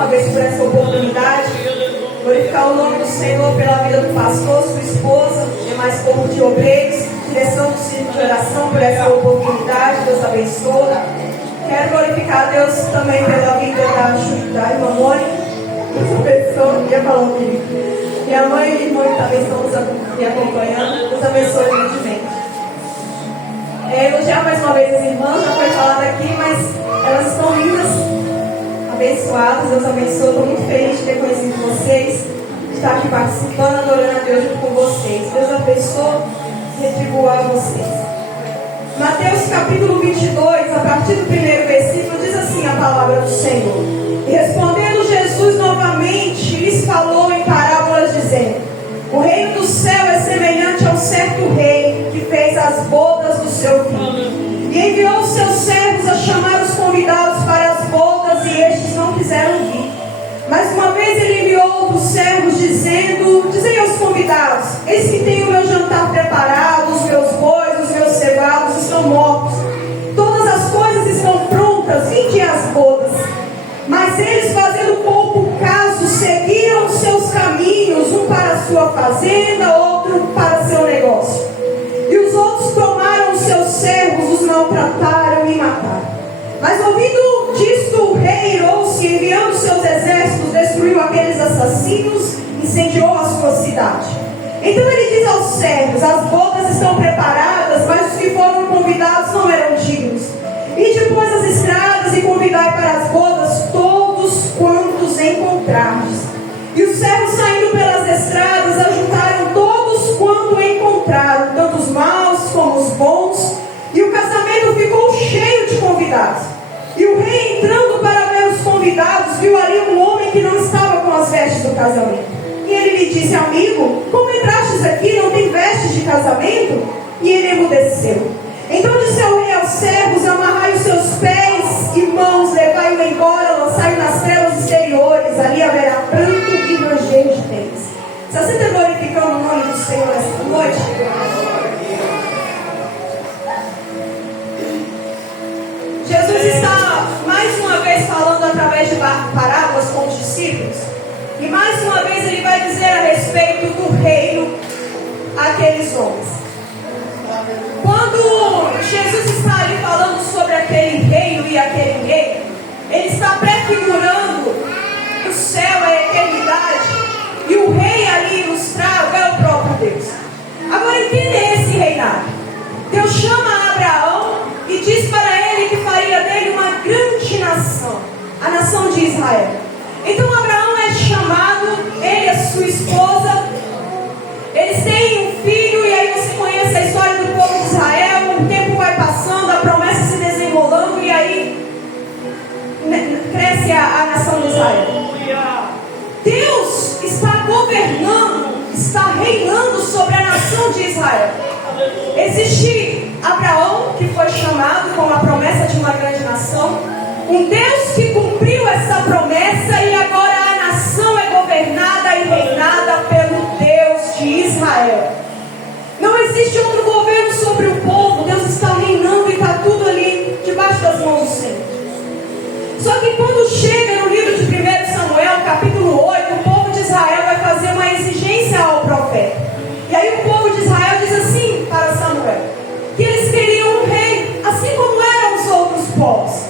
uma vez por essa oportunidade. Glorificar o nome do Senhor pela vida do pastor, sua esposa, demais corpo de obreiros, direção do círculo de oração por essa oportunidade. Deus abençoe. Quero glorificar a Deus também pela vida da irmã Mônica, essa pessoa, ia falar um pouquinho. Minha mãe e irmã que também estão me acompanhando. Deus abençoe grandemente. Elogiar mais uma vez as irmãs, já foi falado aqui, mas elas estão lindas, abençoadas. Deus abençoe. Estou muito feliz de ter conhecido vocês, de estar aqui participando, adorando a Deus junto com vocês. Deus abençoe e retribua a vocês. Mateus capítulo 22, a partir do primeiro versículo, diz assim a palavra do Senhor. E respondendo Jesus novamente, lhes falou em parábolas, dizendo: o reino do céu é semelhante ao certo rei que fez as bodas do seu filho. E enviou os seus servos a chamar os convidados para as bodas, e estes não quiseram vir. Mas uma vez ele enviou outros servos, dizendo: dizei aos convidados: eis que tenho o meu jantar preparado, os meus bois, os meus cevados estão mortos, todas as coisas estão prontas, vinde às bodas. Mas eles, fazendo pouco caso, seguiram os seus caminhos, um para a sua fazenda, outro para seu negócio. E os outros tomaram os seus servos, os maltrataram e mataram. Mas ouvindo disto, o rei irou-se, enviando seus exércitos, destruiu aqueles assassinos, incendiou a sua cidade. Então ele diz aos servos: as bodas estão preparadas, mas os que foram convidados não eram dignos. E depois as estradas e convidai para as bodas todos quantos encontrardes. E os servos, saindo pelas estradas, ajuntaram todos quanto encontraram, tanto os maus como os bons, e o casamento ficou cheio de convidados. E o rei, entrando para ver os convidados, viu ali um homem que não estava com as vestes do casamento. E ele lhe disse: amigo, como entrastes aqui, não tem vestes de casamento? E ele emudeceu. Então disse o rei aos servos: amarrai os seus pés e mãos, levai-o embora, lançai-o nas trevas exteriores, ali haverá pranto e ranger de dentes. Está sempre glorificando o nome do Senhor esta noite? Jesus está mais uma vez falando através de parábolas com os discípulos, e mais uma vez ele vai dizer a respeito do reino àqueles homens. Quando Jesus está ali falando sobre aquele reino e aquele rei, ele está prefigurando o céu, a eternidade, e o rei ali ilustrado é o próprio Deus. Agora entenda esse reinado. Deus chama Abraão e diz para ele que faria dele uma grande nação, a nação de Israel. Então Abraão é chamado, ele e a sua esposa, eles têm um filho, e aí você conhece a história do povo de Israel. O tempo vai passando, a promessa se desenrolando, e aí cresce a nação de Israel. Deus está governando, está reinando sobre a nação de Israel. Existe Abraão, que foi chamado com a promessa de uma grande nação, um Deus que cumpriu essa promessa, e agora a nação é governada e reinada pelo Deus de Israel. Não existe outro governo sobre o povo. Deus está reinando e está tudo ali debaixo das mãos do Senhor. Só que quando chega no livro de 1 Samuel, capítulo 8, o povo de Israel vai fazer uma exigência ao profeta. E aí o povo de Israel diz assim para Samuel, que eles queriam um rei, assim como eram os outros povos.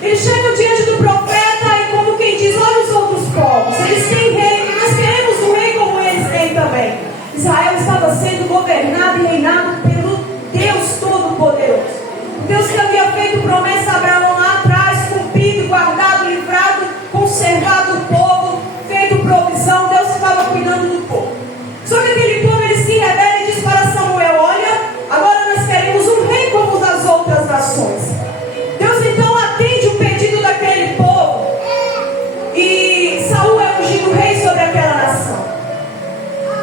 Eles chegam diante do profeta e, como quem diz: olha os outros povos, eles têm rei, nós queremos um rei como eles têm também. Israel estava sendo governado e reinado pelo Deus Todo-Poderoso. Deus que havia feito promessa a Abraão lá atrás, cumprido, guardado, livrado, conservado o povo, feito provisão. Deus estava cuidando do povo. Só que aquele povo, ele se rebela e diz para Samuel: olha, agora nós queremos um rei como o das outras nações. Deus então atende o pedido daquele povo, e Saul é ungido rei sobre aquela nação.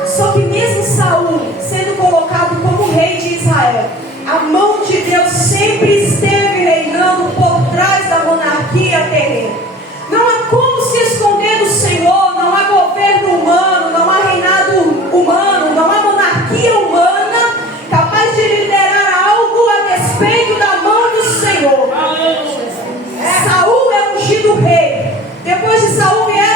Só que mesmo Saul sendo colocado como rei de Israel, a mão de Deus sempre esteve reinando por trás da monarquia terrena. Não há como se esconder do Senhor. Não há governo humano, não há reinado humano, não há monarquia humana capaz de liderar algo a despeito da mão do Senhor. Saul é ungido rei. Depois de Saul vieram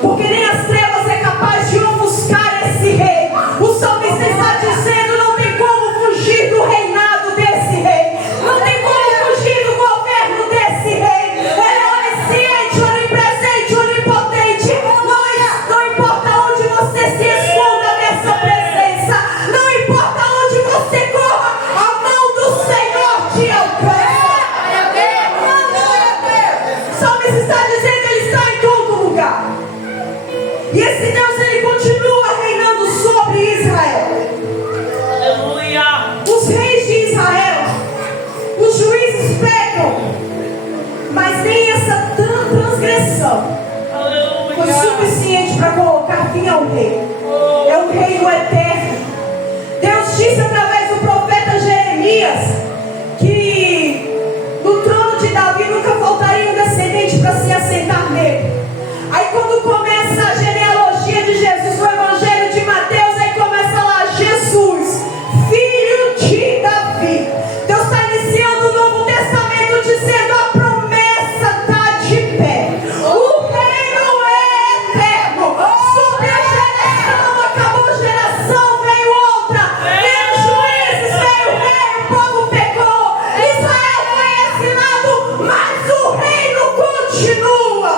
porque nem as trevas é capaz de ofuscar esse rei. O salmista está dizendo: não tem como fugir do reinado desse rei, não tem como fugir do governo desse rei. Ele é onisciente, onipresente, onipotente. Não importa onde você se esconda nessa presença, não importa onde você corra, a mão do Senhor te alcança. O salmista está dizendo: ele está em todo lugar. E esse Deus, ele continua reinando sobre Israel. Aleluia. Os reis de Israel, os juízes pecam, mas nem essa transgressão foi suficiente para colocar fim ao rei. É um reino eterno. Deus disse através do profeta Jeremias que no trono de Davi nunca faltaria um descendente para se assentar nele. Aí quando começa a genealogia de Jesus no Evangelho de Mateus, aí começa lá: Jesus, filho de Davi. Deus está iniciando o Novo Testamento dizendo: a promessa está de pé. O reino é eterno. Sobre a geração, acabou geração, veio outra. Veio juízes, veio rei, o povo pecou. Israel foi ensinado, mas o reino continua.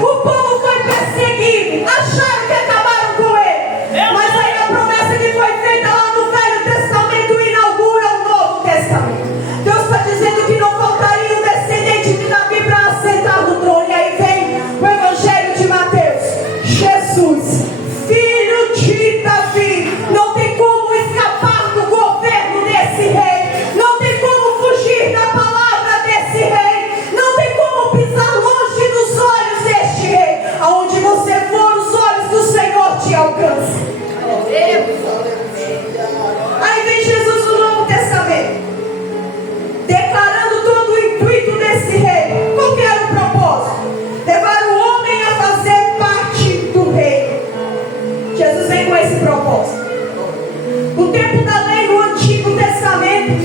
O povo foi perseguido, acharam que acabaram com ele, mas aí a promessa que foi feita lá no Velho Testamento inaugura o Novo Testamento. Deus está dizendo que não faltaria um descendente de Davi para assentar no trono. E aí vem o Evangelho de Mateus: Jesus, filho de Davi. Não tem como escapar do governo desse rei, não tem como fugir da palavra desse rei, não tem como pisar longe dos olhos deste rei. Aonde você for, os olhos do Senhor te alcançam. Aí vem Jesus no Novo Testamento, declarando todo o intuito desse rei. Qual que era o propósito? Levar o homem a fazer parte do reino. Jesus vem com esse propósito. O tempo da lei no Antigo Testamento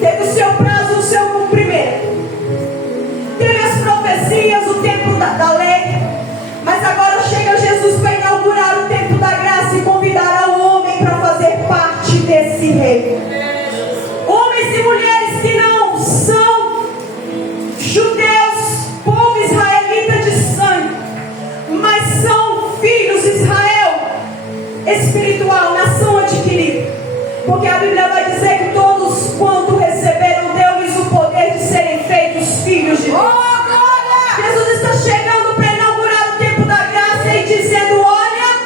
teve o seu prazo, o seu cumprimento. Teve as profecias, o tempo da lei. Mas agora chega Jesus para inaugurar o tempo da graça e convidar ao homem para fazer parte desse reino. Homens e mulheres que não são judeus, povo israelita de sangue, mas são filhos de Israel espiritual, nação adquirida. Porque a Bíblia vai dizer que todos quanto receberam, deu-lhes o poder de serem feitos filhos de Deus. Jesus está chegando para inaugurar o tempo da graça e dizendo: olha,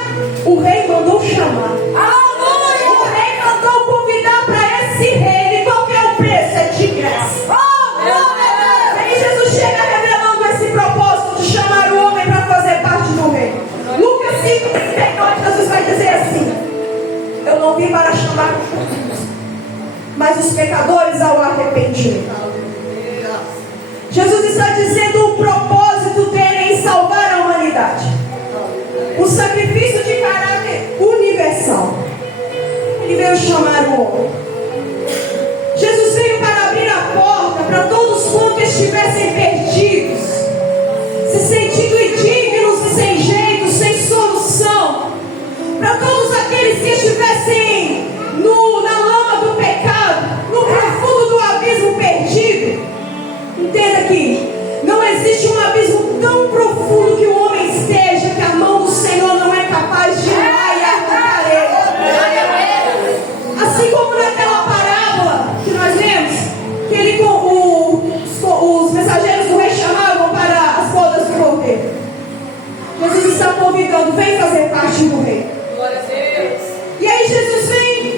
o rei mandou chamar. O rei mandou convidar para esse reino. E qual que é o preço? É de graça. Aí Jesus chega revelando esse propósito de chamar o homem para fazer parte do reino. Lucas 5:39, Jesus vai dizer assim: eu não vim para chamar justos, mas os pecadores ao arrependimento. Jesus está dizendo o propósito dele em salvar a humanidade. O sacrifício de caráter universal. Ele veio chamar o homem. Jesus veio para abrir a porta para todos quantos estivessem perdidos, se sentindo indignos e sem jeito, sem solução. Para todos aqueles que estivessem na lama do pecado, no profundo do abismo perdido. Entenda que não existe um abismo tão profundo que o homem esteja, que a mão do Senhor não é capaz de ir lá e arrancar ele. Assim como naquela parábola que nós lemos, que ele os mensageiros do rei chamavam para as bodas do cordeiro. Jesus está convidando: vem fazer parte do rei. Glória a Deus. E aí Jesus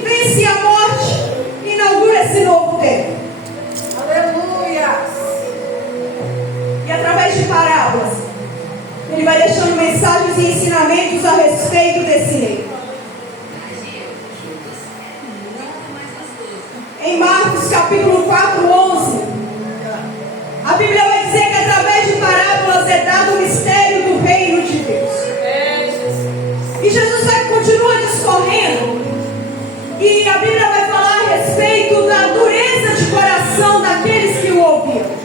vence a morte e inaugura esse novo tempo. Aleluia. E através de parábolas, ele vai deixando mensagens e ensinamentos a respeito desse rei. Em Marcos capítulo 4:11, a Bíblia vai dizer que através de parábolas é dado o mistério do reino de Deus. E Jesus continua discorrendo, e a Bíblia vai falar a respeito da dureza de coração daqueles que o ouviram.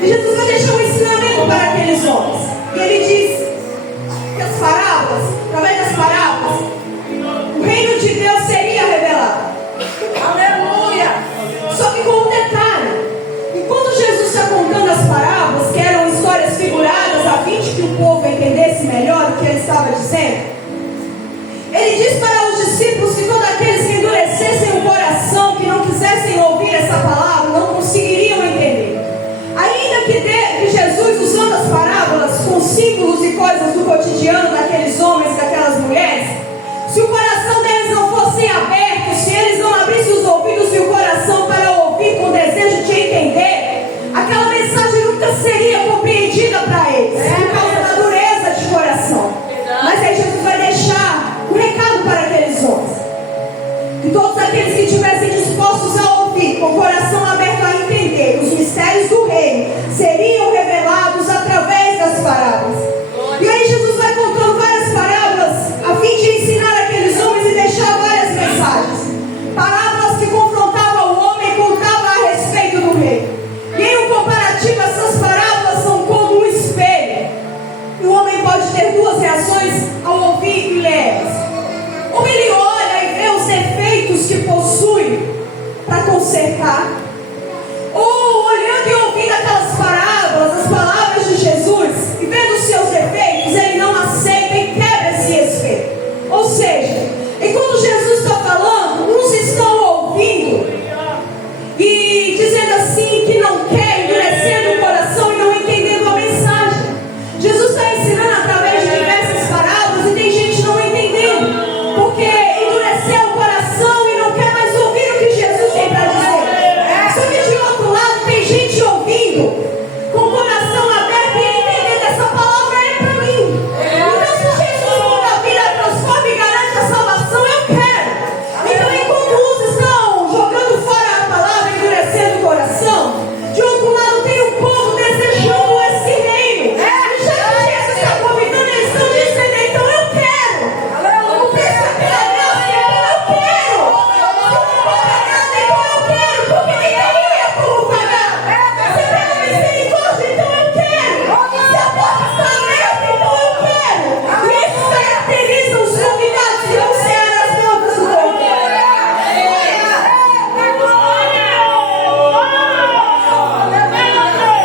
E Jesus vai deixar um ensinamento para aqueles homens. E ele diz dizendo? Ele diz para os discípulos que todos aqueles que endurecessem o coração, que não quisessem ouvir essa palavra, não conseguiriam entender. Ainda que Jesus, usando as parábolas com símbolos e coisas do cotidiano daqueles homens, daquelas mulheres, se o coração deles não fosse aberto, se eles não abrissem os ouvidos e o coração para ouvir com desejo de entender, aquela mensagem nunca seria compreendida para eles, por causa da dureza de coração. Mas aí Jesus vai deixar um recado para aqueles homens, que todos aqueles que estivessem dispostos a ouvir, com o coração aberto a entender os mistérios do reino, seriam revelados através das parábolas. E aí Jesus vai contando várias parábolas a fim de ensinar aqueles homens e deixar várias mensagens. Parábolas que confrontavam o homem e contavam a respeito do reino. E em um comparativo, essas parábolas são como um espelho. E o homem pode ter duas reações ao ouvir e ler. Ou ele olha e vê os defeitos que possui para consertar, ou olhando e ouvindo aquelas parábolas, as palavras de Jesus, e vendo os seus defeitos, ele não aceita e quebra esse respeito. Ou seja, enquanto Jesus está falando, uns estão ouvindo e dizendo assim que não quer, endurecendo o coração e não entendendo a mensagem. Jesus está ensinando através de diversas parábolas e tem gente não entendendo, porque endureceu o coração e não quer mais ouvir o que Jesus tem para dizer. Só que de outro lado tem gente ouvindo com o coração aberto e entendendo essa palavra é para mim. Então se Jesus muda a vida, transforma e garante a salvação, eu quero. Então enquanto uns estão jogando fora a palavra, endurecendo o coração, de outro lado tem um povo desejando esse reino. E já que Jesus está convidando, eles estão dizendo, então eu quero. O preço é pela graça, então eu quero. Se não pagar nada, então eu quero, porque ninguém ia como pagar. Se pela misericórdia, então eu quero. Se a porta está aberta, então eu quero. E isso caracteriza os convidados que vão ser as bodas do povo.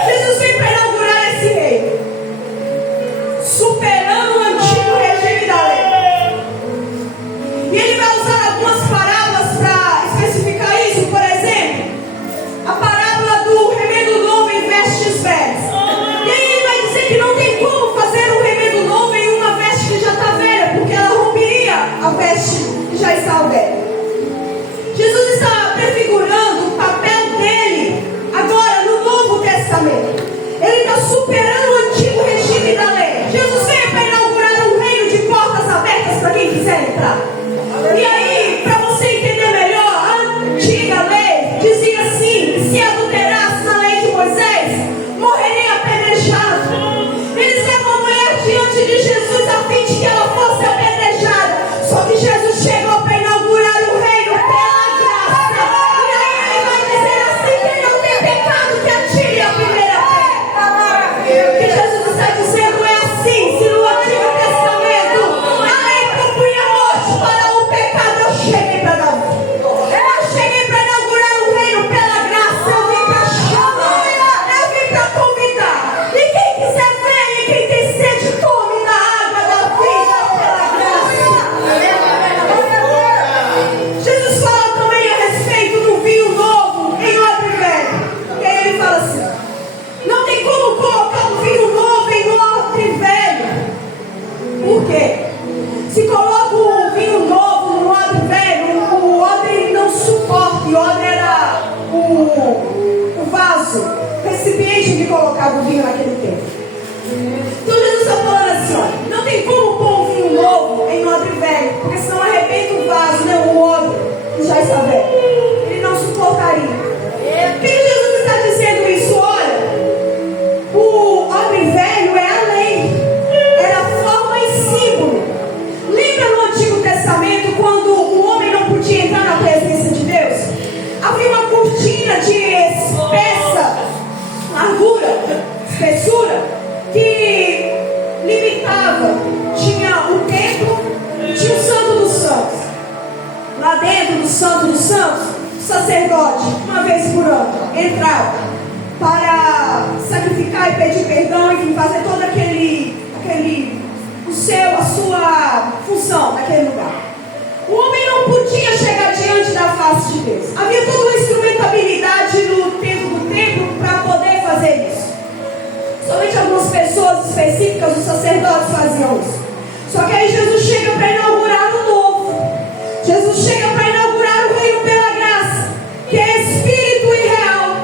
Jesus vem para inaugurar esse reino, superando o antigo regime da lei. E ele vai usar algumas parábolas para especificar isso. Por exemplo, a parábola do remendo novo em vestes velhas. E aí ele vai dizer que não tem como fazer um remendo novo em uma veste que já está velha, porque ela romperia a veste que já está velha. Jesus está prefigurando o papel dele agora no Novo Testamento. Ele está superando o antigo regime da lei. Jesus veio para inaugurar um reino de portas abertas para quem quiser entrar. E aí, para você entender melhor, a antiga lei dizia assim, que se adulterasse na lei de Moisés, morreria apedrejado. Eles levam a mulher diante de Jesus a fim de que ela fosse apedrejada. Só que Jesus chegou para inaugurar o reino pela graça. E aí ele vai dizer assim, quem não tem pecado que atire a primeira pedra. O que Jesus está dizendo é assim, se no Antigo Testamento a lei propunha morte para o pecado, eu cheguei para dar vida. Eu cheguei para inaugurar o reino pela graça, eu vim para chamar, eu vim para convidar. E quem quiser ver e quem tem sede, tome da água da vida pela graça. Jesus fala também a respeito do vinho novo em odre velho. E aí ele fala assim, não tem como colocar um vinho novo em odre velho. Por quê? Se coloca o vinho novo no odre velho, o odre não suporta. E o odre era o vaso, o recipiente que colocava o vinho naquele tempo. Então Jesus está falando assim, ó, não tem como pôr um vinho novo em odre velho, porque senão arrebenta o vaso, né, o odre que já está velho. Ele não suportaria. Por que Jesus está dizendo isso? Olha, o odre velho é a lei, era forma e símbolo. Lembra no Antigo Testamento quando o homem não podia entrar na presença de Deus? Havia uma cortina de espessa largura, espessura, que limitava. Tinha o templo e tinha o Santo dos Santos. Lá dentro do Santo dos Santos, o sacerdote, uma vez por ano, entrava para sacrificar e pedir perdão, enfim, fazer todo a sua posição naquele lugar. O homem não podia chegar diante da face de Deus. Havia toda uma instrumentabilidade no tempo do templo para poder fazer isso. Somente algumas pessoas específicas, os sacerdotes, faziam isso. Só que aí Jesus chega para inaugurar o novo. Jesus chega para inaugurar o reino pela graça, que é espírito e real.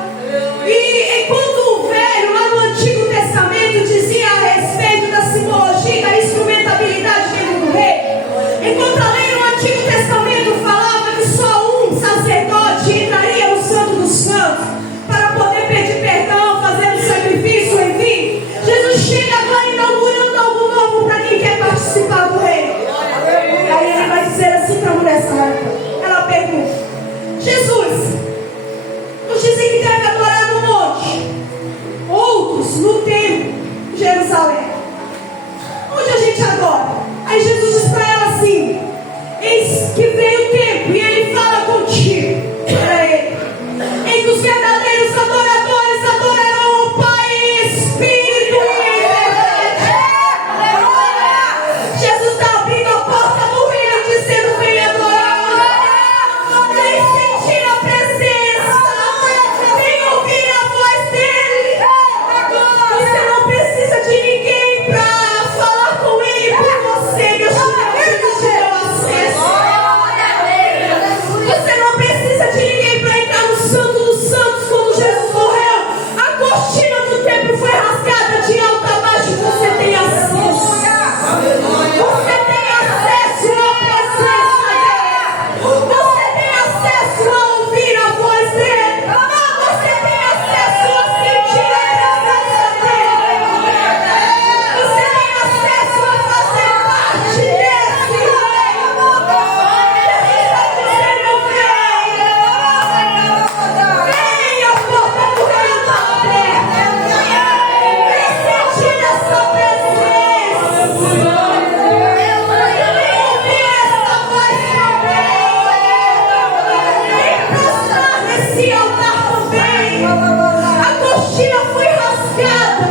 E enquanto o velho, lá no Antigo Testamento, dizia a respeito da simbologia e da instrumentabilidade dentro do reino, enquanto a lei no Antigo Testamento falava que só um sacerdote entraria no Santo dos Santos para poder pedir perdão, fazer o sacrifício, enfim, Jesus chega agora inaugurando algo novo para quem quer participar do reino. Aí ele vai dizer assim para a mulher sarda. Ela pergunta: Jesus, nos dizem que deve adorar no monte, outros no templo, Jerusalém. Onde a gente adora? Aí Jesus diz para ela assim: eis que veio o tempo e ele fala contigo, para ele, em que os verdadeiros adoradores adorarão ao Pai em espírito e em verdade. Jesus está abrindo a porta do reino, dizendo: vem adorar, vem sentir a presença, vem ouvir a voz dele. Você não precisa de ninguém para falar com ele por você. Deus te deu acesso. Você não precisa de ninguém para entrar no Santo dos Santos. Quando Jesus morreu, a cortina do templo foi rasgada de alto a baixo. Você tem acesso. Você tem acesso à presença dele. Você tem acesso a ouvir a voz dele. Você tem acesso a sentir a presença dele. Você tem acesso a fazer parte desse reino. Jesus está dizendo: vem, a porta do reino está aberta. Vem sentir essa presença. Vem ouvir essa voz também. Vem prostrar nesse altar também. A cortina foi rasgada.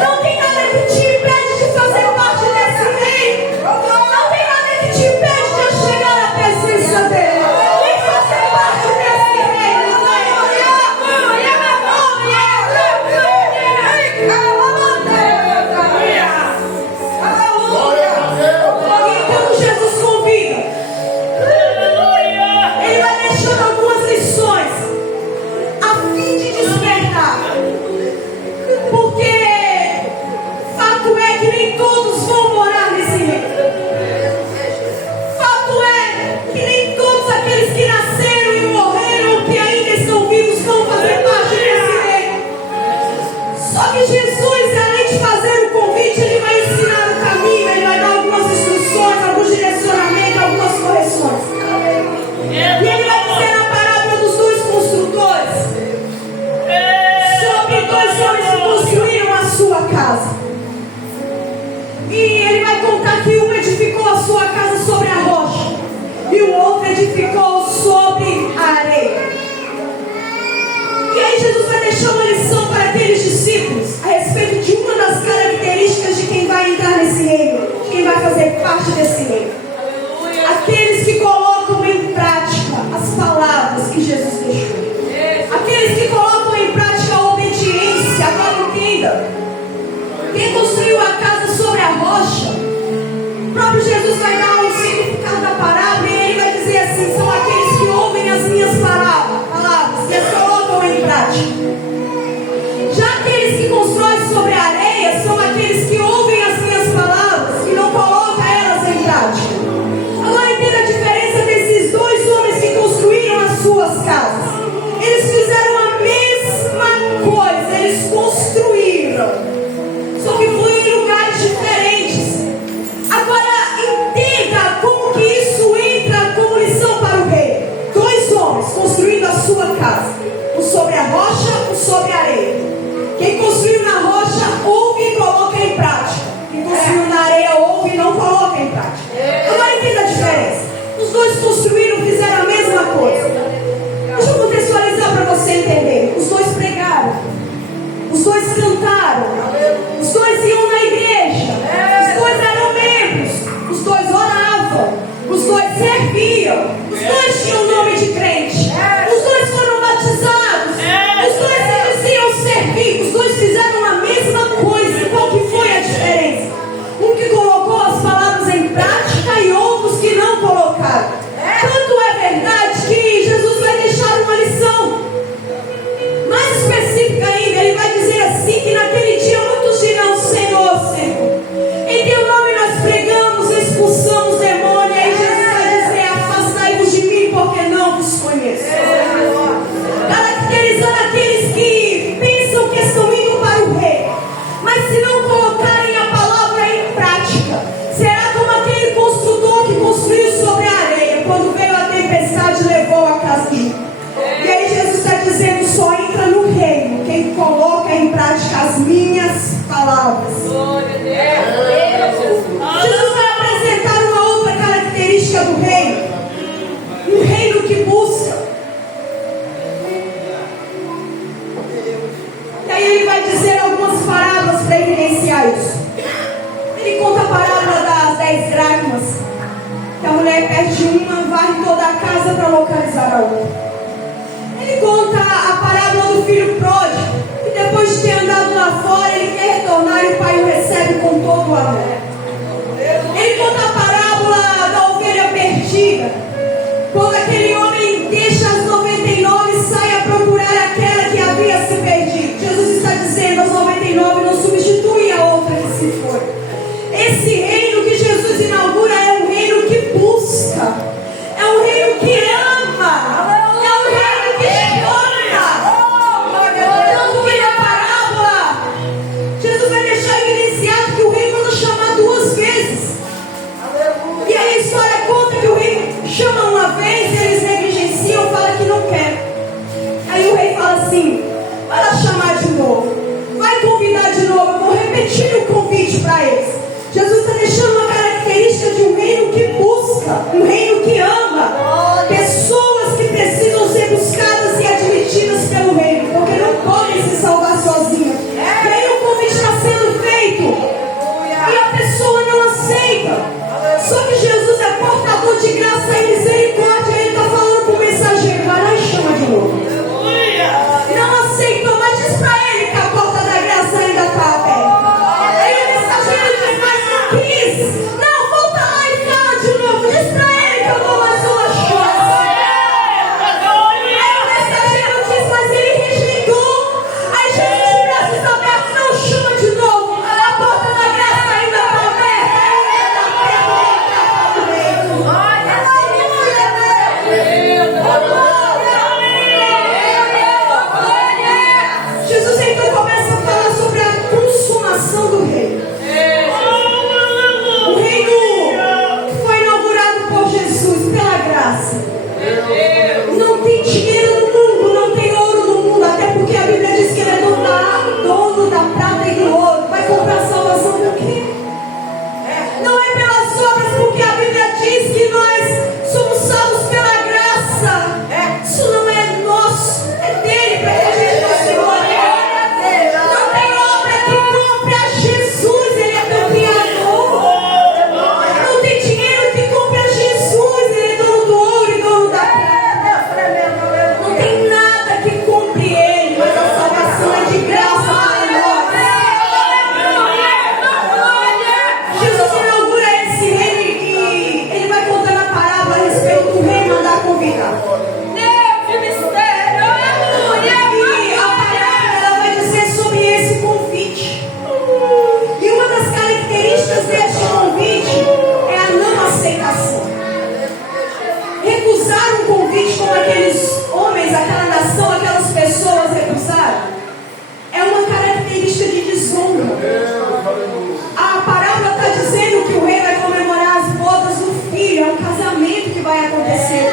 Não tem nada que te impede de fazer parte desse reino. Não tem nada que te impede de chegar à presença dele. Vem fazer parte desse reino. E quando Jesus convida, ele vai deixando algumas lições a fim de despertar. Porque fato é que nem todos vão morar nesse reino. Fato é que nem todos aqueles que nasceram e morreram, que ainda estão vivos, vão fazer parte desse reino. Só que Jesus, além de fazer o convite, ele vai ensinar o caminho, ele vai dar algumas instruções, alguns direcionamentos, algumas correções. E ele vai dizer na parábola dos dois construtores sobre dois homens que construíram a sua casa. E ele vai contar que um edificou a sua casa sobre a rocha e o outro edificou sobre a areia. E aí Jesus vai deixar uma lição para aqueles discípulos a respeito de uma das características de quem vai entrar nesse reino, de quem vai fazer parte desse reino. Aqueles que colocam em prática as palavras que Jesus deixou. Aqueles que colocam em prática a obediência. Agora entenda: quem construiu a casa sobre a rocha, o próprio Jesus vai dar um significado da parábola e ele vai dizer assim: são aqueles que ouvem as minhas palavras e as colocam em prática. Já aqueles que constroem sobre a areia são aqueles que ouvem as minhas palavras e não colocam elas em prática. Agora entenda a diferença desses dois homens que construíram as suas casas. Eles fizeram a mesma coisa, eles construíram, só que foi em lugares diferentes. Agora entenda palavras. Jesus vai apresentar uma outra característica do reino. Um reino que busca. E aí ele vai dizer algumas parábolas para evidenciar isso. Ele conta a parábola das 10 dracmas, que a mulher perde uma, varre toda a casa para localizar a outra. Ele conta a parábola do filho pródigo, que depois de ter andado lá fora, ele quer retornar e o pai o recebe com todo o amor. Ele conta a parábola da ovelha perdida, quando aquele homem deixa as 99 e sai a procurar aquela que havia se perdido. Jesus está dizendo, as 99 não substituem a outra que se foi. Esse reino que Jesus inaugura é um reino que busca, é um reino que ama, é um reino que chora. Tanto que na parábola, Jesus vai deixar evidenciado que o rei manda chamar 2 vezes. E aí a história conta que o rei chama uma vez, eles negligenciam, fala que não quer. Aí o rei fala assim, vai lá chamar de novo, vai convidar de novo, eu vou repetir o convite para eles. Jesus está deixando uma característica de um reino que busca, um reino que ama. Pessoas que precisam ser buscadas e admitidas pelo reino, porque não podem se salvar sozinhas. E aí o convite está sendo feito e a pessoa não aceita. Só que Jesus é portador de graça e misericórdia. Ele está falando para o mensageiro, vai lá e chama de novo. Não aceitou, mas diz para ele que a porta da graça ainda está aberta. Aí o mensageiro diz, mas não quis. Não, volta lá e fala de novo. Diz para ele que eu dou mais uma chance. Aí o mensageiro diz, mas ele rejeitou. Aí Jesus de braços abertos, não chama de novo. A porta da graça ainda está aberta. Jesus então começa a falar sobre a consumação do reino. O reino foi inaugurado por Jesus pela graça. Não tem dinheiro no mundo, não tem ouro no mundo, até porque a Bíblia diz que ele é dono da prata e do ouro. Vai comprar salvação por quê? Não é pelas obras, porque a Bíblia diz que nós somos salvos pela graça. Isso não é nosso, é dele, para que a gente não se glória. Não tem obra que compre a Jesus, ele é teu criador. Não tem dinheiro que compre a Jesus, ele é dono do ouro e dono da prata. Não tem nada que compre ele, mas a salvação é de graça para nós. Jesus inaugura esse reino e ele vai contando a parábola a respeito do rei mandar convidar. E a parábola ela vai dizer sobre esse convite. E uma das características deste convite é a não aceitação. Recusar um convite como aqueles homens, aquela nação, aquelas pessoas recusaram, é uma característica de desonra. A parábola está dizendo que o rei vai comemorar as bodas do filho, é um casamento que vai acontecer.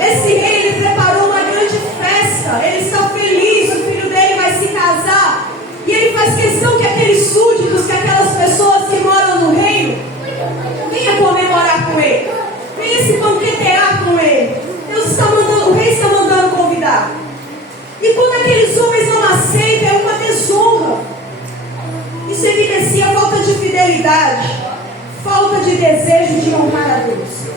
Esse rei, ele preparou uma grande festa, ele está feliz, o filho dele vai se casar, e ele faz questão que aqueles súditos, que aquelas pessoas que moram no reino, venham comemorar com ele, venham se banquetear com ele. Deus está mandando, o rei está mandando convidar. E quando aqueles homens não aceitam, é uma desonra. Isso evidencia falta de fidelidade, falta de desejo de honrar a Deus.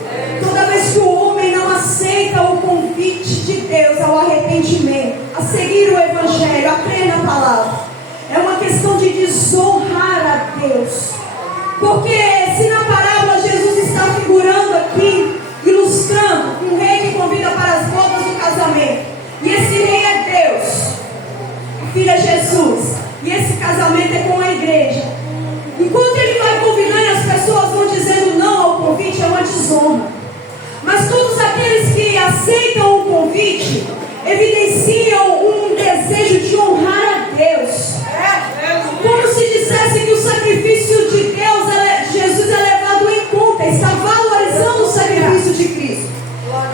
Toda vez que o homem não aceita o convite de Deus ao arrependimento, a seguir o Evangelho, a crer na palavra, é uma questão de desonrar a Deus. Porque se na parábola Jesus está figurando aqui, ilustrando um rei que convida para as bodas do casamento, e esse rei é Deus, o filho é Jesus, e esse casamento é com a igreja. Enquanto ele vai convidando e as pessoas vão dizendo não ao convite, é uma desonra. Mas todos aqueles que aceitam o convite evidenciam um desejo de honrar a Deus. Como se dissesse que o sacrifício de Deus, Jesus é levado em conta, está valorizando o sacrifício de Cristo.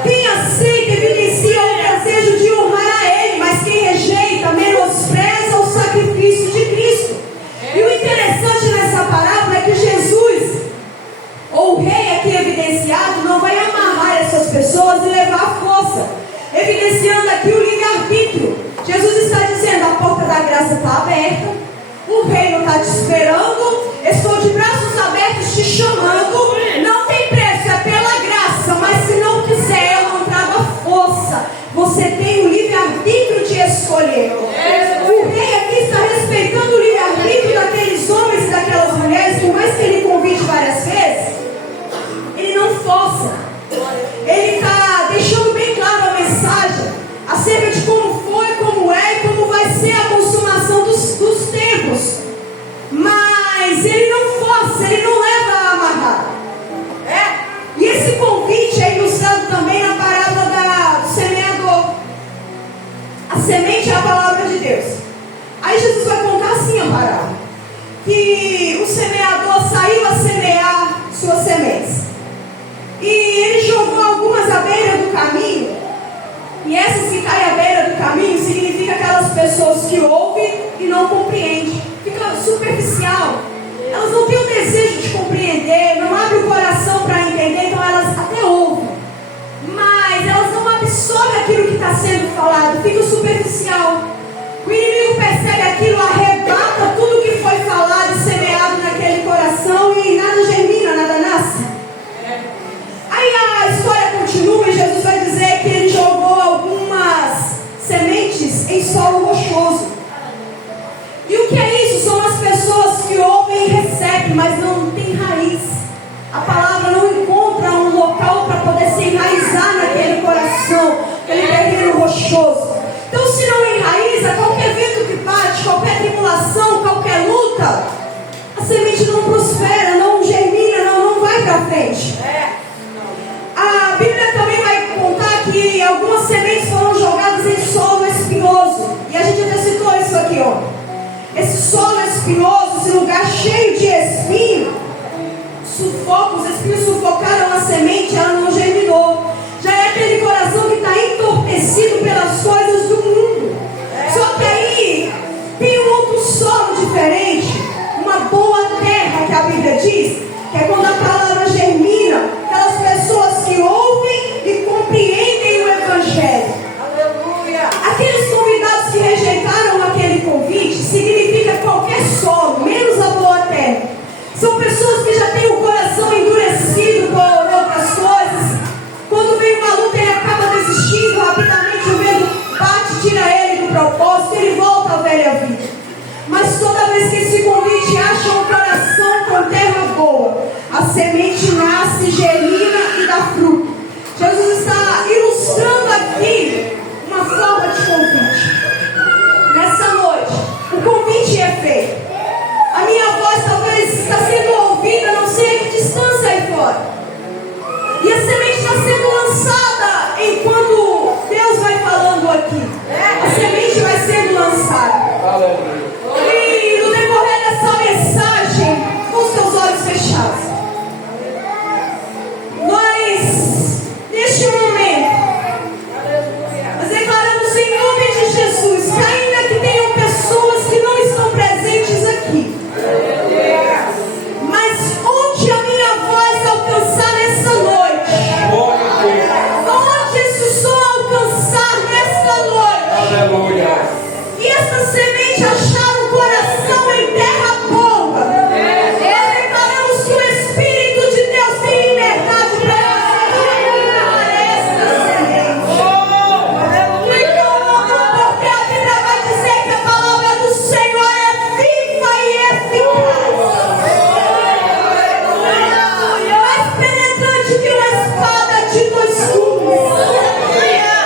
Quem aceita evidencia o desejo de honrar a Ele, mas quem rejeita menospreza o sacrifício de Cristo. E o suas sementes. E ele jogou algumas à beira do caminho. E essas que caem à beira do caminho significa aquelas pessoas que ouvem e não compreendem. Fica superficial. Elas não têm o desejo de compreender, não abrem o coração para entender, então elas até ouvem. Mas elas não absorvem aquilo que está sendo falado, fica superficial. O inimigo percebe aquilo, arrebata tudo que foi falado e semeado naquele coração e nada germina, nada nasce. Aí a história continua e Jesus vai dizer que ele jogou algumas sementes em solo rochoso. E o que é isso? São as pessoas que ouvem e recebem, mas não tem raiz. A palavra não encontra um local para poder se enraizar naquele coração, aquele terreno rochoso. Então, se não enraiza, qualquer vento que bate, qualquer tribulação, qualquer luta, a semente não prospera, não germina, não vai para frente. A Bíblia também vai contar que algumas sementes foram jogadas em solo espinhoso. E a gente até citou isso aqui, ó. Esse solo espinhoso, esse lugar cheio de espinho, os espinhos sufocaram a semente, ela não germinou. Já é aquele coração que está entorpecido pelas coisas do mundo. Só que aí tem um outro solo diferente, uma boa terra que a Bíblia diz, que é quando a palavra germina, aquelas pessoas que ouvem e compreendem o Evangelho. Aleluia! Aqueles convidados que rejeitaram aquele convite, significa qualquer solo, menos a boa terra. São pessoas que já têm o coração endurecido por outras coisas. Quando vem uma luta, ele acaba desistindo rapidamente, o vento bate, tira ele do propósito, ele volta à velha vida. Mas toda vez que esse convite acha um coração com terra boa, a semente nasce, germina e dá fruto. Jesus está ilustrando aqui uma forma de convite. Nessa noite, o convite é feito. A minha voz talvez está sendo ouvida, não sei a que distância aí fora. E a semente está sendo lançada enquanto Deus vai falando aqui. A semente vai sendo lançada. E no decorrer dessa mensagem, com os seus olhos fechados, nós, neste momento, nós declaramos em nome de Jesus que ainda que tenham pessoas que não estão presentes aqui, mas onde a minha voz alcançar nessa noite, onde esse som alcançar nessa noite, e essa semente achar o coração em terra boa, nós declaramos que o Espírito de Deus tem liberdade para germinar essa semente. Porque a Bíblia vai dizer que a palavra do Senhor é viva e eficaz, mais penetrante que uma espada de dois gumes,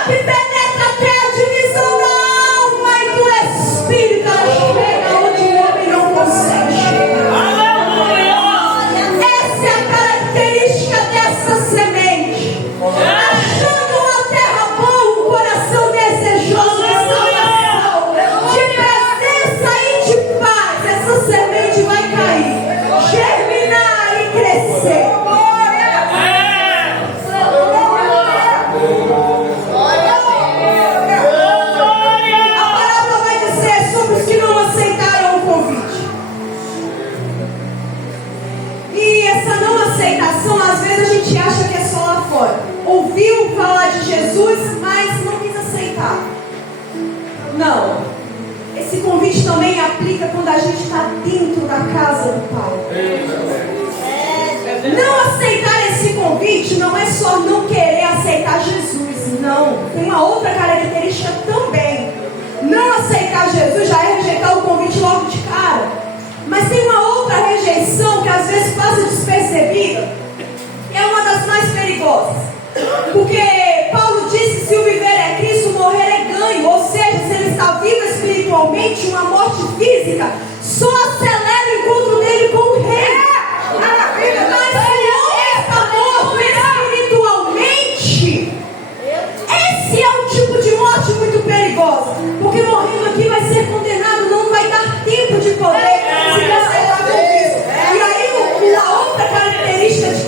que penetra até a divisão da alma e do espírito, ela chega onde o homem não consegue chegar. Essa é a característica dessa semente. Achando uma terra boa, um coração desejoso de salvação, de presença e de paz, essa semente vai cair, germinar e crescer. A palavra vai dizer sobre os que não aceitaram o convite. E essa não aceitação, às vezes a gente acha que é só lá fora. Ouviu falar de Jesus, mas não quis aceitar. Não. Esse convite também aplica quando a gente está dentro da casa do Pai. Não aceitar esse convite não é só não querer aceitar Jesus, não. Tem uma outra característica também. Não aceitar Jesus já é rejeitar o convite logo de cara. Mas tem uma outra rejeição que às vezes passa despercebida, que é uma das mais perigosas. Porque Paulo disse: se o viver é Cristo, morrer é ganho. Ou seja, se ele está vivo espiritualmente, uma morte física só acelera o encontro dele com o Rei. Mas se o homem está morto espiritualmente, esse é um tipo de morte muito perigosa. Porque morrendo aqui vai ser condenado, não vai dar tempo de poder se cancelar com isso. E aí a outra característica de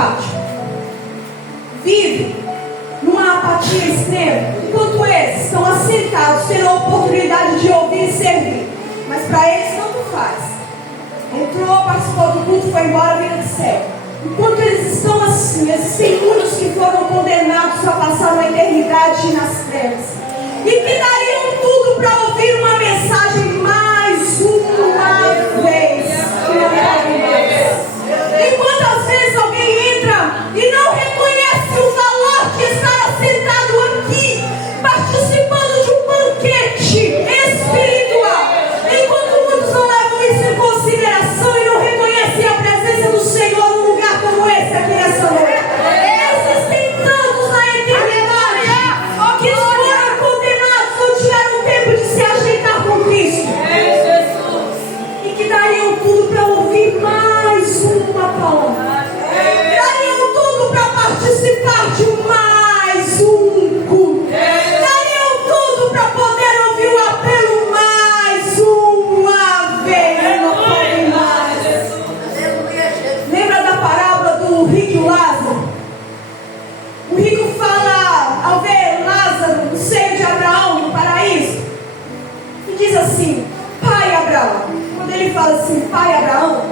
apático. Vive numa apatia extrema, enquanto eles estão assentados, tendo a oportunidade de ouvir e servir. Mas para eles tanto faz. Entrou, participou do culto, foi embora, vida do céu. Enquanto eles estão assim, existem muitos que foram condenados a passar uma eternidade nas trevas. E que dariam tudo para ouvir uma mensagem mais uma vez. E quantas vezes alguém entra e não reconhece o valor de estar sentado aqui, participando de um banquete espiritual, enquanto muitos não levam isso em consideração e não reconhecem a presença do Senhor num lugar como esse aqui nessa noite. Existem tantos na eternidade que foram condenados ou tiveram tempo de se ajeitar com Cristo e que dariam tudo para ouvir mais uma palavra, dariam tudo para participar de mais um culto, dariam tudo para poder ouvir o apelo mais uma vez. Não podem mais. Lembra da parábola do rico e o Lázaro? O rico fala ao ver Lázaro no seio de Abraão no paraíso e diz assim: Pai Abraão. Quando ele fala assim, Pai Abraão,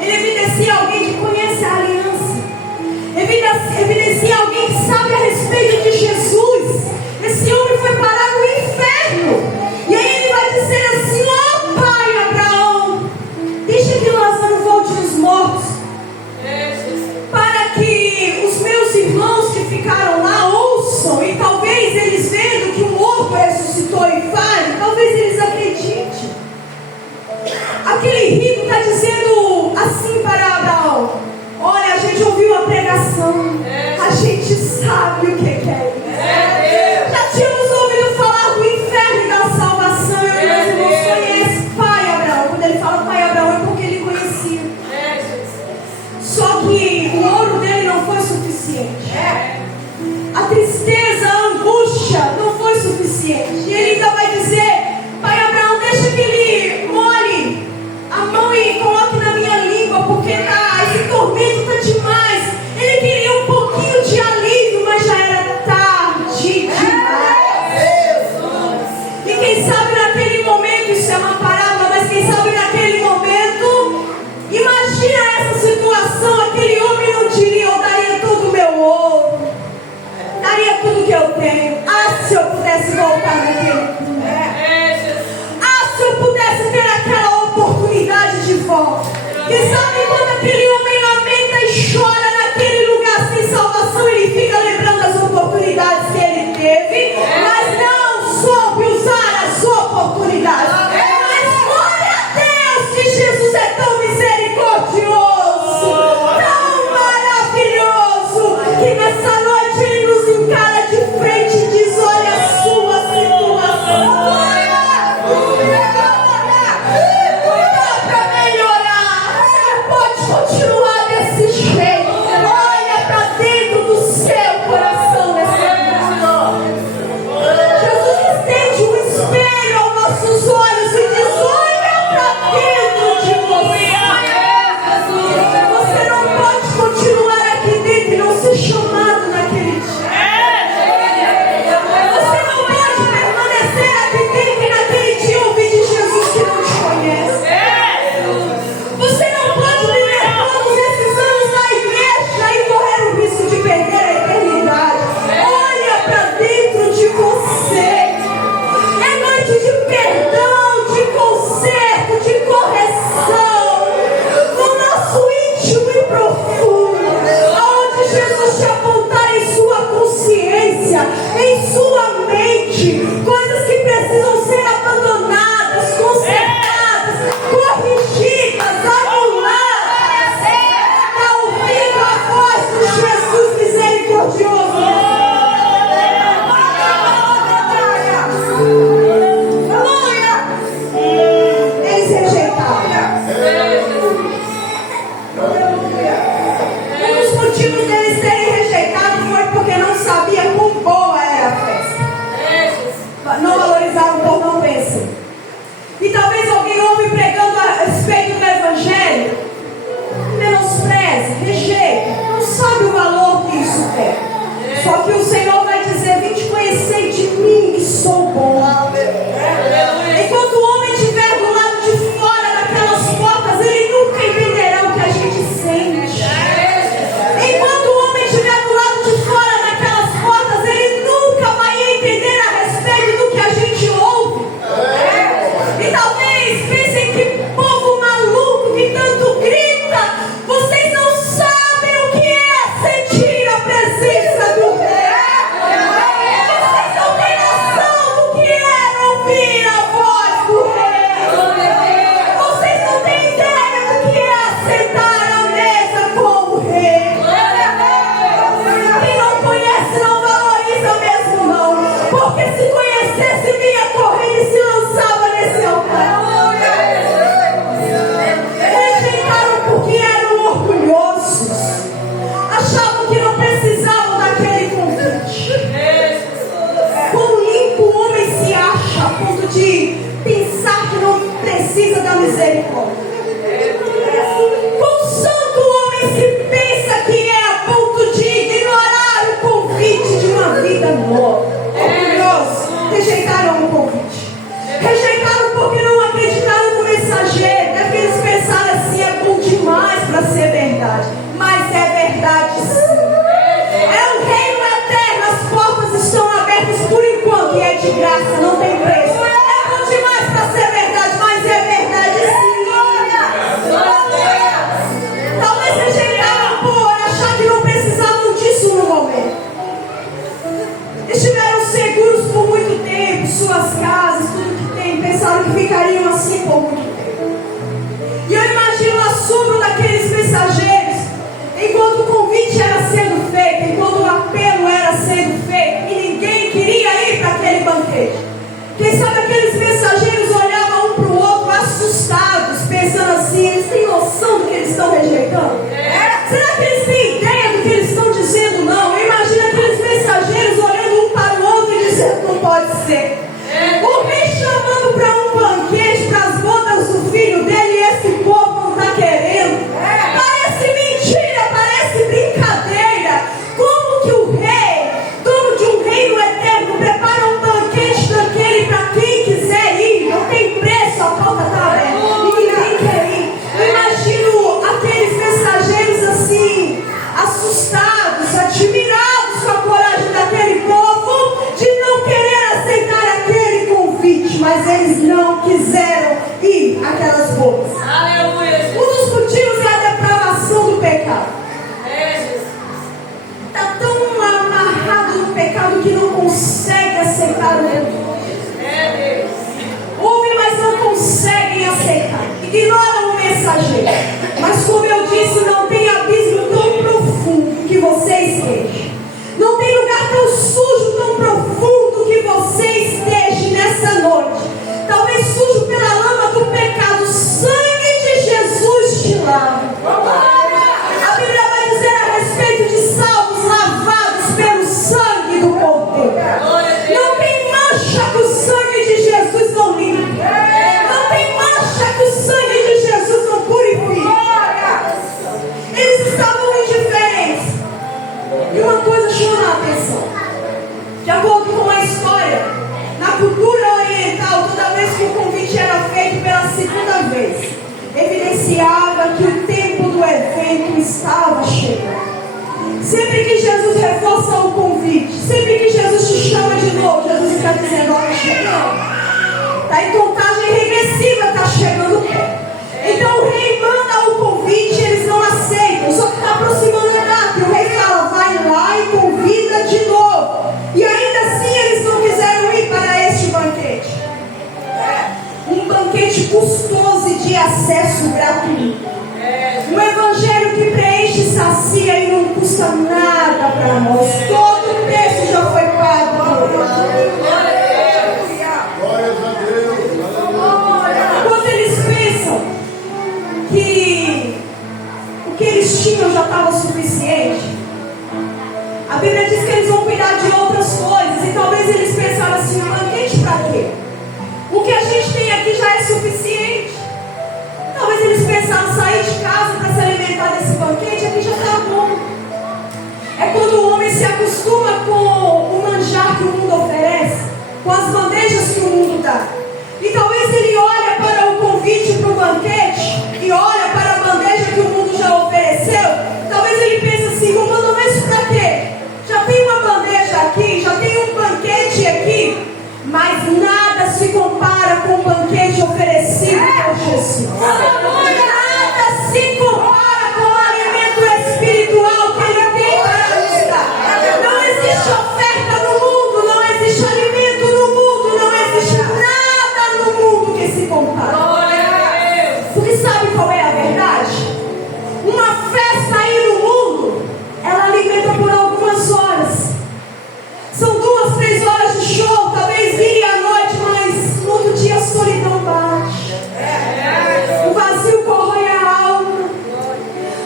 ele evidencia alguém que conhece a aliança, evidencia alguém que sabe a respeito de Jesus. Esse homem foi parar no inferno, e aí ele vai dizer assim: ó Pai Abraão, deixa que Lázaro volte dos mortos, para que os meus irmãos que ficaram lá ouçam, e talvez eles vendo que o morto ressuscitou e fale, talvez eles acreditem. Aquele rico está dizendo assim para Abraão: olha, a gente ouviu a pregação, a gente sabe o que é isso. Já tínhamos ouvido falar do inferno e da salvação, e meus irmãos conhecem Pai Abraão. Quando ele fala Pai Abraão é porque ele conhecia. Só que o ouro dele não foi suficiente. A tristeza, a angústia não foi suficiente. E ele ainda vai dizer: Pai Abraão, deixa que ele molhe a mão e coloque na minha língua, porque esse tormento está demais. Ele queria um pouquinho de alívio, mas já era tarde demais. E quem sabe naquele momento, isso é uma parábola, mas quem sabe naquele momento, imagina essa situação, aquele homem não diria: eu daria todo o meu ouro, daria tudo que eu tenho. Ah, se eu pudesse voltar naquele culto. Se eu pudesse ter aquela oportunidade de volta. E sabe quando aquele homem lamenta e chora naquele lugar sem salvação, ele fica lembrando das oportunidades que ele teve, mas não soube usar as oportunidades. Mas glória a Deus que Jesus é tão misericordioso, tão maravilhoso, que nessa noite ele nos encara de frente e diz: olha a sua situação. Continuar desse jeito. Olha para dentro do seu coração nessa noite. Jesus estende um espelho aos nossos olhos e diz: olha para dentro de você. Você não pode continuar aqui dentro e não ser chamado naquele dia. Você não pode permanecer aqui dentro e naquele dia ouvir de Jesus que não te conhece. Você não pode viver todos esses anos na igreja e correr o risco de perder a eternidade. Olha para dentro de você. É noite de perdão, de conserto, de correção, no nosso íntimo e profundo, aonde Jesus te apontar em sua consciência, em sua mente, coisas que precisam ser abandonadas, consertadas, corrigidas, anuladas, para ouvir a voz de Jesus misericordioso. Aleluia! Eles rejeitaram. Um dos motivos deles terem rejeitado foi porque não sabia quão boa era a festa. Não valorizavam por não pensar. E talvez alguém ouve pregando a respeito do Evangelho, menospreza, rejeita, não sabe Só que o Senhor vai dizer: vinde conhecer de mim que sou bom. Enquanto o homem estiver do lado de fora daquelas portas, ele nunca entenderá o que a gente sente. Enquanto o homem estiver do lado de fora daquelas portas, ele nunca vai entender a respeito do que a gente ouve. E talvez pensem que povo maluco que tanto grita, vocês não sabem o que é sentir a presença do Rei. Vocês não têm noção do que é ouvir a voz do Rei. Vocês não têm ideia do que é sentar à mesa com o Rei. Quem não conhece não valoriza mesmo não, porque se conhecesse vinha correndo e se lançava nesse altar. Rejeitaram porque eram orgulhosos, achavam que não precisavam daquele convite. Quão limpo o homem se acha a ponto de pensar que não precisa da misericórdia. Quão santo o homem se pensa que é a ponto de ignorar o convite de uma vida nova. Orgulhosos, rejeitaram o convite. Rejeitaram porque não acreditaram no mensageiro. Deve eles pensaram assim: é bom demais para ser verdade. Mas é verdade sim. É um reino eterno, as portas estão abertas por enquanto e é de graça, não tem preço. É bom demais para ser verdade, mas é verdade sim. Talvez rejeitaram por achar que não precisavam disso no momento. Estiveram seguros por muito tempo, suas casas, tudo que tem, pensaram que ficariam assim por muito tempo. E eu imagino o assombro daqueles mensageiros, enquanto o convite era sendo feito, enquanto o apelo era sendo feito, e ninguém queria ir para aquele banquete. Quem sabe aqueles mensageiros olhavam um para o outro assustados, pensando assim: eles têm noção do que eles estão rejeitando? Será que eles têm ideia do que eles estão dizendo? Não. Eu imagino aqueles mensageiros olhando um para o outro e dizendo: não pode ser. O rei chamando para um banquete, para as bodas do filho dele, e esse povo não está querendo. Parece mentira, parece brincadeira. Como que o rei, dono de um reino eterno, prepara um banquete daquele para quem quiser ir? Não tem preço, a porta está aberta e ninguém quer ir. Eu imagino aqueles mensageiros assim, assustados, admirados com a coragem daquele povo de não querer aceitar aquele convite, mas eles não quiseram ir àquelas bodas. Um dos motivos é a depravação do pecado. Está tão amarrado no pecado que não consegue aceitar o convite. Ouvem, mas não conseguem aceitar. Ignoram o mensageiro. Mas como eu disse, não tem abismo tão profundo que você esteja. Não tem lugar tão sujo, tão profundo que você esteja nessa noite. Talvez sujo pela lama do pecado. O sangue de Jesus te lava. A Bíblia vai dizer a respeito de salvos lavados pelo sangue do Cordeiro. Não tem mancha que o sangue de Jesus não limpe. Não tem mancha que o sangue de Jesus não purifica. Eles estavam indiferentes. E uma coisa chama a atenção. De acordo com a história, na cultura oriental, toda vez que o convite era feito pela segunda vez, evidenciava que o tempo do evento estava chegando. Sempre que Jesus reforça o convite, sempre que Jesus te chama de novo, Jesus está dizendo: olha, chegando. Está em contagem regressiva, está chegando perto. Então o rei manda o convite e eles não aceitam. Só que está aproximando a data. E o rei fala: vai lá e convida de novo. E ainda assim eles não quiseram ir para este banquete. Um banquete custoso e de acesso gratuito. Um evangelho que preenche e sacia e não custa nada para nós. Todo o preço já foi pago. Quando eles pensam que o que eles tinham já estava suficiente, a Bíblia diz que eles vão cuidar de outras coisas. E talvez eles pensaram assim: um banquete para quê? O que a gente tem aqui já é suficiente. Talvez eles pensaram: sair de casa para se alimentar desse banquete, aqui já está bom. É quando o homem se acostuma sair no mundo, ela alimenta por algumas horas. São 2, 3 horas de show, talvez vire à noite, mas no outro dia a solidão bate. O vazio corrói a alma.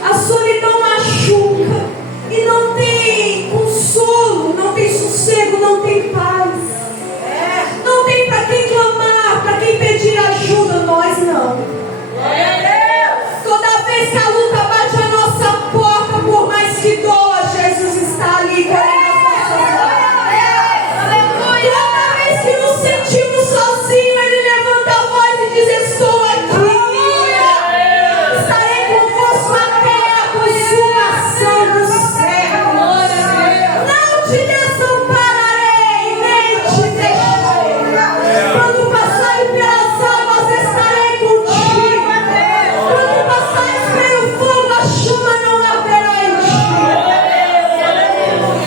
A solidão machuca. E não tem consolo, não tem sossego, não tem paz. Não tem para quem clamar, para quem pedir ajuda, nós não. Toda vez que a luta bate a nossa porta, por mais que doa, Jesus está ali colhendo as nossas lágrimas. Toda vez que nos sentimos sozinhos, Ele levanta a voz e diz: estou aqui. Estarei convosco até a consumação dos séculos. Não te desampararei, nem te deixarei. Quando passares pelas águas, estarei contigo. Quando passares pelo fogo, a chama não arderá em ti.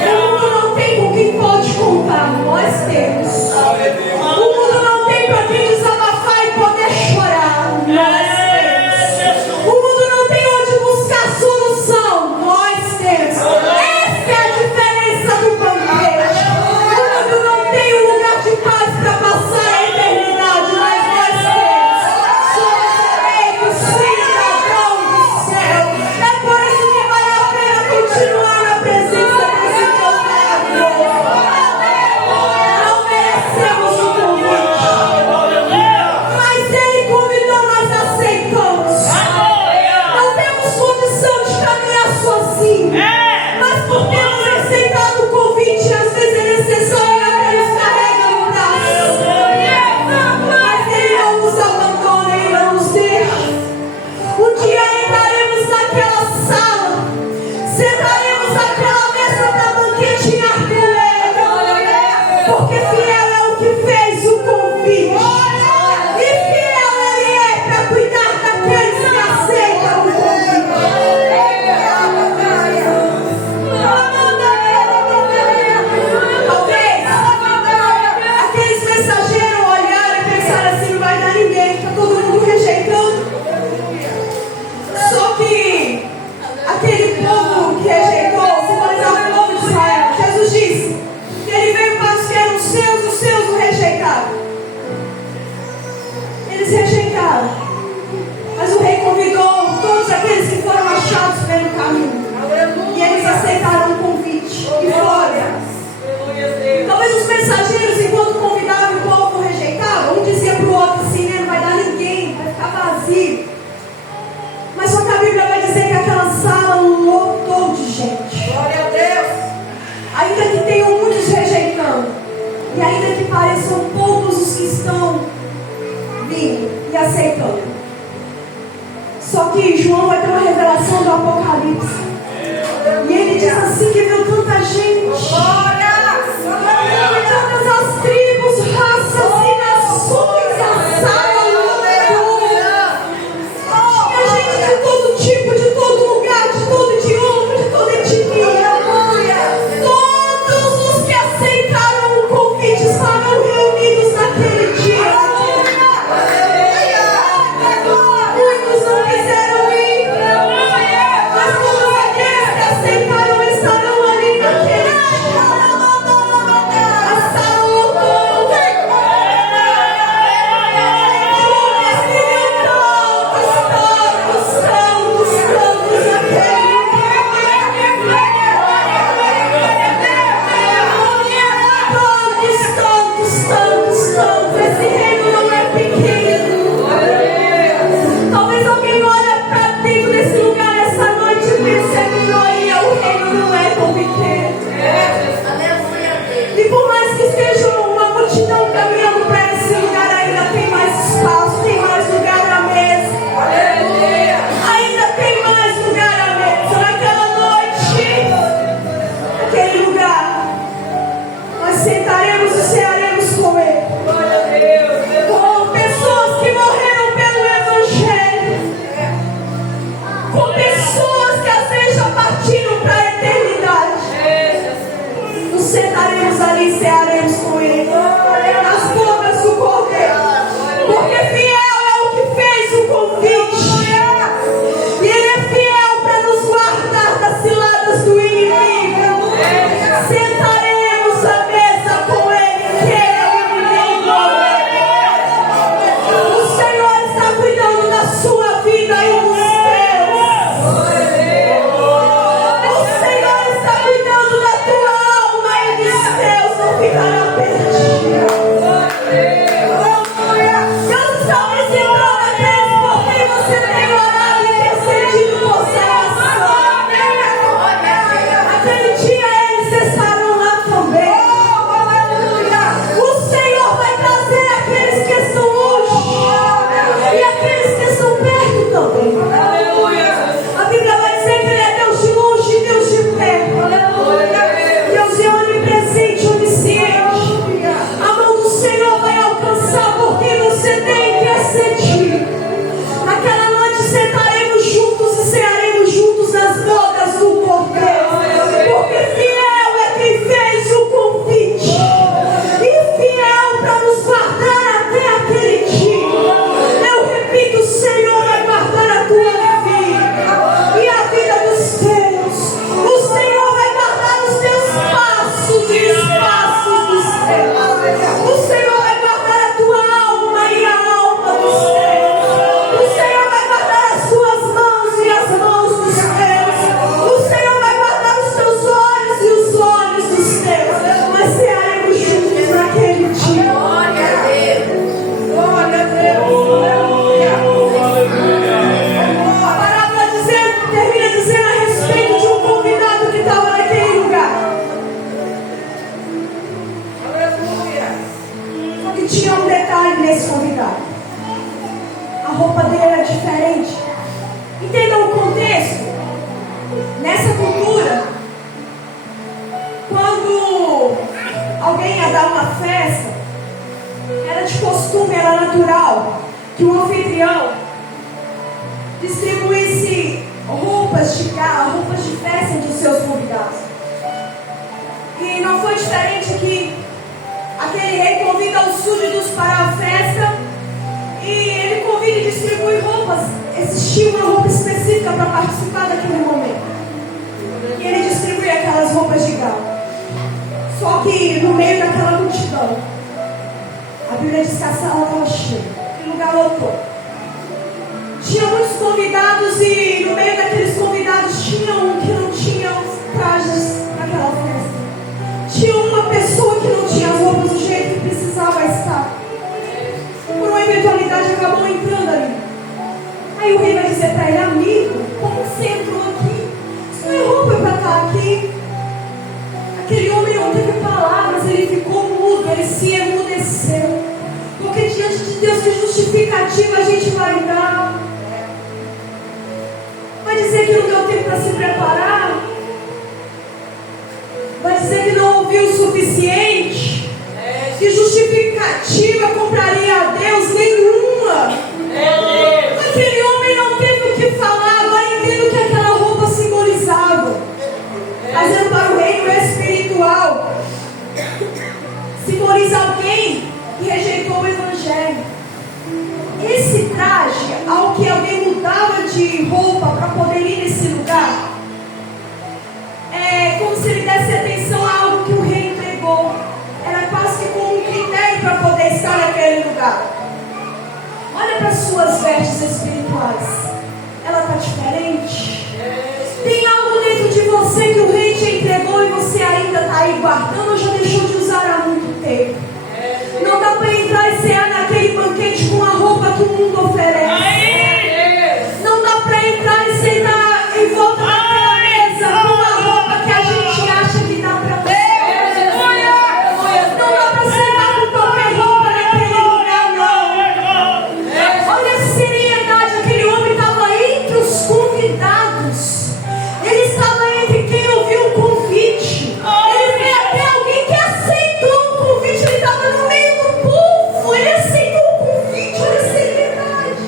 O mundo não tem com quem pode contar, nós temos. O mundo não tem para quem desabafar e poder chorar, nós temos. O mundo não tem onde buscar solução, nós temos. Essa é a diferença do banquete. O mundo não tem um lugar de paz para passar a eternidade, mas nós temos. Somos eleitos, filhos da mão do céu. É por isso que vale a pena continuar na presença desse Deus maravilhoso. Não merecemos o convite, mas Ele convidou, nós aceitamos. Não temos condição de caminhar sozinho, mas por termos aceitado o convite, às vezes é necessário que Ele nos carregue no braço. Mas Ele não nos abandona, Ele não nos deixa. Um dia entraremos naquela sala, sentaremos naquela mesa da banquete e arder, porque fiel é o que fez o convite. E fiel Ele é para cuidar daqueles que aceitam o convite. Talvez aqueles mensageiros olharam e pensaram assim: não vai dar ninguém, está todo mundo rejeitando. Só que aquele povo que rejeitou simbolizava o povo de Israel. Jesus disse que Ele veio para os que eram os seus o rejeitaram. Eles rejeitaram, mas o rei convidou todos aqueles que foram achados pelo caminho, e eles aceitaram o convite e foram. Talvez os mensageiros, enquanto convidavam o povo, rejeitavam. Um dizia para o outro assim: não vai dar ninguém, vai ficar vazio. Mas só que a Bíblia vai dizer que aquela sala lotou de gente. Glória a Deus. Ainda que tenham muitos rejeitando, e ainda que pareçam poucos os que estão vindo e aceitando. Só que João vai ter uma revelação do Apocalipse. E ele diz assim que viu tanta gente. De todas as tribos, raças e nações, a sala lotou. Tinha gente de todo tipo, de todo lugar, de todo idioma, de toda etnia. Todos os que aceitaram o convite estarão reunidos naquele dia. Muitos não quiseram ir, mas todos aqueles que aceitaram estarão ali naquele dia. alguém ia dar uma festa, era de costume, era natural que o anfitrião distribuísse roupas de gala, roupas de festa entre os seus convidados. E não foi diferente aqui. Aquele rei convida os súditos para a festa e ele convida e distribui roupas. Existia uma roupa específica para participar daquele momento. E ele distribui aquelas roupas de gala. Só que no meio daquela multidão, a Bíblia diz que a sala estava cheia, que o lugar lotou. Tinha muitos convidados e no meio daqueles convidados tinha um que não tinha os trajes naquela festa. Tinha uma pessoa que não tinha as roupas do jeito que precisava estar. Por uma eventualidade acabou entrando ali. Aí o rei vai dizer para ele: amigo, como você entrou aqui? Isso não é roupa para estar aqui. Aquele homem não teve palavras, ele ficou mudo, ele se emudeceu. Porque diante de Deus, que justificativa a gente vai dar? Vai dizer que não deu tempo para se preparar? Vai dizer que não ouviu o suficiente? Que justificativa compraria a Deus? Nenhuma. Aquele homem não teve o que falar. Agora entendo o que aquela roupa simbolizava. Trazendo para o reino espiritual, simboliza alguém que rejeitou o evangelho. Esse traje, ao que alguém mudava de roupa para poder ir nesse lugar, é como se ele desse atenção a algo que o rei entregou. Era quase que como um critério para poder estar naquele lugar. Olha para as suas vestes espirituais. Ela está diferente? Tem algo dentro de você que o rei te entregou e você ainda está aí guardando ou já deixou de usar há muito tempo? Não dá para entrar e cear naquele banquete com a roupa que o mundo oferece. Não dá para entrar e sentar em volta daquela mesa com a roupa que a gente acha que dá para ver. Não dá para sentar com qualquer roupa naquele lugar, não. Olha a seriedade, aquele homem estava entre os convidados. Ele estava entre quem ouviu o convite. Ele foi até alguém que aceitou o convite. Ele estava no meio do povo. Ele aceitou o convite. Olha a seriedade.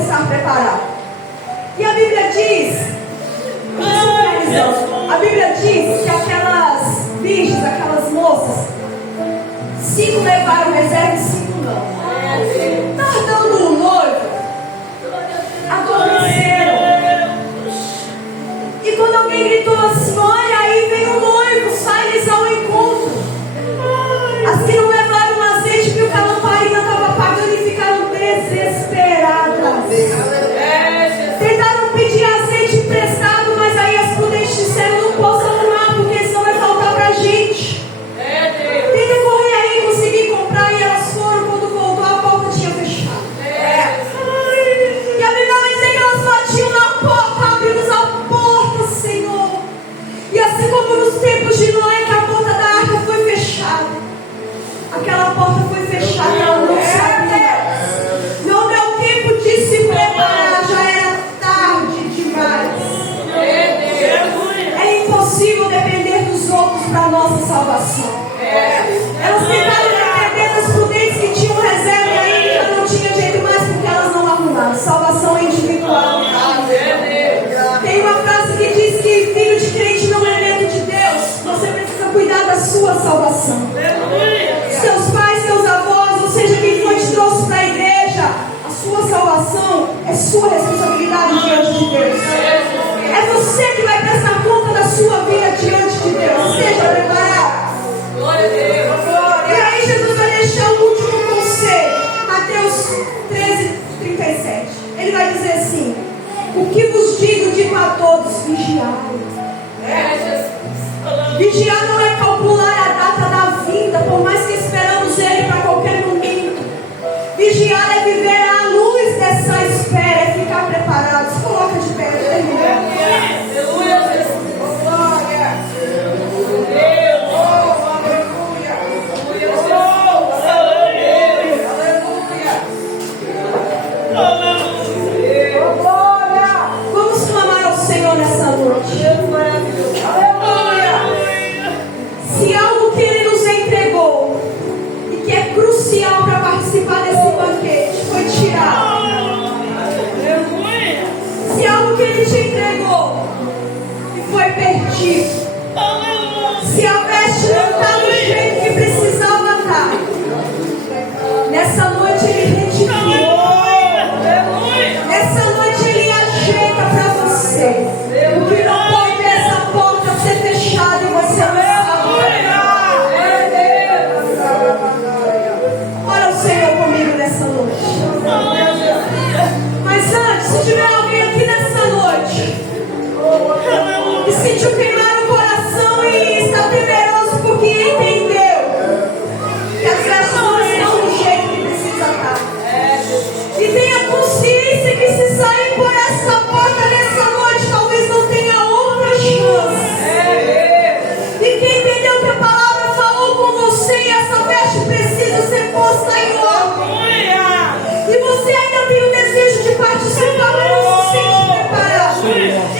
estar preparado. E a Bíblia diz, que aquelas virgens, aquelas moças, 5 levaram reserva e 5 não. Tardando o noivo, adormeceram. E quando alguém gritou assim, olha aí vem o noivo, sai-lhes ao encontro. As que não levaram azeite, viu que a lamparina estava apagando e ficaram desesperadas. Tentaram pedir azeite emprestado, mas aí as prudentes disseram, não posso arrumar, porque senão vai faltar pra gente. Tenta correr aí e conseguir comprar. E elas foram, quando voltou a porta tinha fechado. E a Bíblia vai dizer que elas batiam na porta, abriu-nos a porta, Senhor. E assim como nos tempos de Noé, que a porta da arca foi fechada, aquela porta foi fechada e ela não sabia. Não deu tempo de se preparar, já era tarde demais. É impossível depender dos outros para a nossa salvação. Elas tentaram depender das prudentes que tinham reserva e aí já não tinha jeito mais porque elas não arrumaram. Salvação é individual. Tem uma frase que diz que filho de crente não é neto de Deus. Você precisa cuidar da sua salvação. Seus pais, seus avós, ou seja, quem foi te trouxe para a igreja, a sua salvação é sua responsabilidade diante de Deus. É você que vai prestar conta da sua vida diante de Deus. Seja preparado. E aí Jesus vai deixar o último conselho. Mateus 13:37. Ele vai dizer assim: o que vos digo a todos, vigiai. Vigiar não é calcular a data da vinda, por mais que esperamos ele para qualquer momento. Vigiar é viver à luz dessa espera, é ficar preparado. Se coloca de pé, vamos clamar ao Senhor nessa noite. Se algo que Ele nos entregou e que é crucial para participar desse banquete foi tirado, se algo que Ele te entregou e foi perdido, se a veste não está do jeito que precisava estar, nessa noite Ele retifica, nessa noite Ele ajeita para você, porque não pode essa porta ser fechada e você não sabe. Ora o Senhor comigo nessa noite. Mas antes, se tiver alguém aqui nessa noite que sentiu queimar o coração e está temeroso porque entendeu que as vestes não estão do jeito que precisa estar, e tenha consciência que se sair por essa porta nessa noite talvez não tenha outra chance, e que entendeu que a palavra falou com você e essa veste precisa ser posta em ordem, e você ainda tem o desejo de participar, mas não se sente preparado,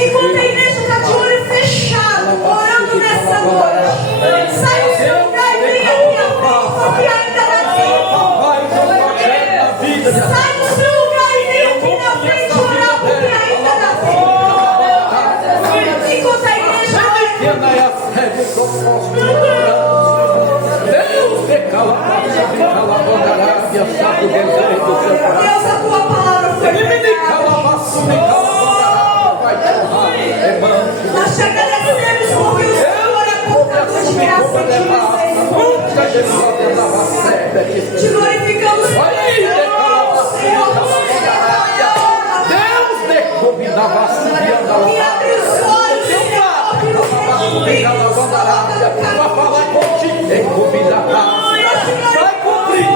enquanto a igreja está de olho fechado, orando nessa noite, sai do seu lugar e vem aqui à frente, porque ainda dá tempo. Sai do seu lugar e vem aqui na frente orar, porque ainda dá tempo. Enquanto a igreja Deus, a tua palavra foi pregada. Nós te agradecemos porque o Senhor é portador de graça e de misericórdia. Te glorificamos por isso, Senhor. Deus te convidava a subir E abre os olhos, Senhor, que nos respeitos, para falar contigo, te convidava. Vai cumprir,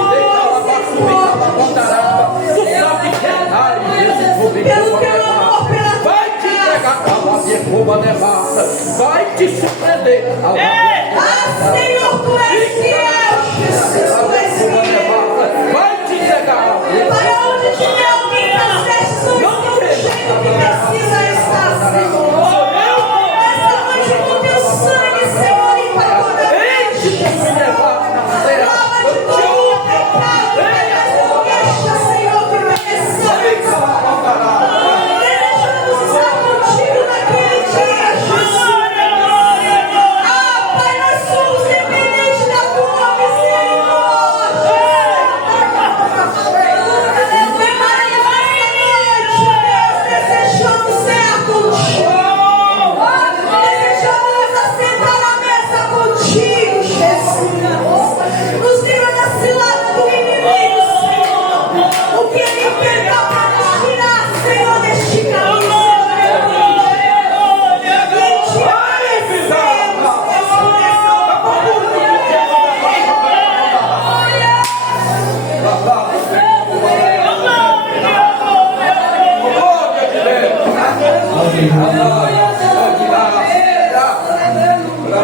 tu sabe que é raro, pelo teu amor, pela tua vai te entregar a tua nevada, vai te surpreender.